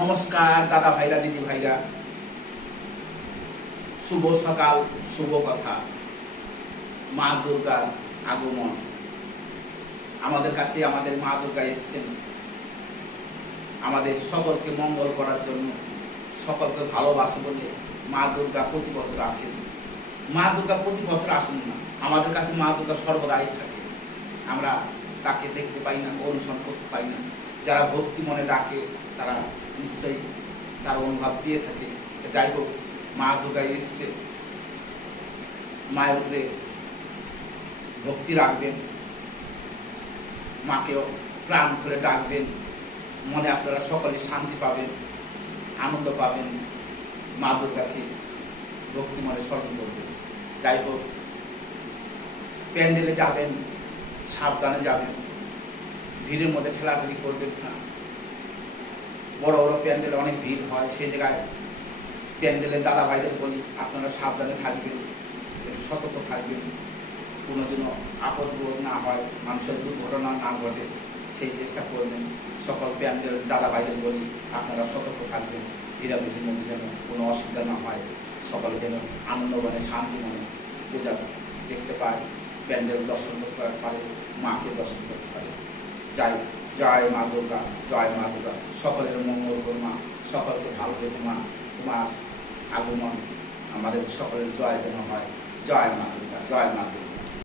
নমস্কার দাদা ভাইরা, দিদি ভাইরা, শুভ সকাল, শুভ কথা। মা দুর্গার আগমন আমাদের কাছে, আমাদের মা দুর্গা এসেছেন আমাদের সকলকে মঙ্গল করার জন্য, সকলকে ভালোবাসে বলে মা দুর্গা প্রতি বছর আসেন। মা দুর্গা প্রতি বছর আসেন না, আমাদের কাছে মা দুর্গা সর্বদাই থাকে। আমরা তাকে দেখতে পাই না, অনুসরণ করতে পাই না। যারা ভক্তি মনে ডাকে তারা নিশ্চয়ই তার অনুভব দিয়ে থাকে। যাই হোক, মা দুর্গা এসছে, মায়ের উপরে ভক্তি রাখবেন, মাকেও প্রাণ খুলে ডাকবেন, মনে আপনারা সকলে শান্তি পাবেন, আনন্দ পাবেন। মা দুর্গাকে ভক্তি মনে স্মরণ করবেন। যাই হোক, প্যান্ডেলে যাবেন সাবধানে যাবেন, ভিড়ের মধ্যে ঠেলাঠেলি করবেন না। বড় বড় প্যান্ডেলে অনেক ভিড় হয়, সেই জায়গায় প্যান্ডেলের দাদা ভাইদের বলি আপনারা সাবধানে থাকবেন, একটু সতর্ক থাকবেন, কোনো যেন আপদ বোধ না হয়, মানুষের দুর্ঘটনা না ঘটে সেই চেষ্টা করবেন। সকল প্যান্ডেল দাদা ভাইদের বলি আপনারা সতর্ক থাকবেন, ভিড়াভিড়ির মধ্যে যেন কোনো অসুবিধা না হয়, সকলে যেন আনন্দ মনে শান্তি মনে পূজা দেখতে পায়, প্যান্ডেল দর্শন করতে পারে, মাকে দর্শন করতে পারে। যাই জয় মা দুর্গা, জয় মা দুর্গা, সকলের মঙ্গল কর মা, সকলকে ভালো রেখো মা। তোমার আগমন আমাদের সকলের জয় যেন হয়। জয় মা দুর্গা, জয় মা দুর্গা।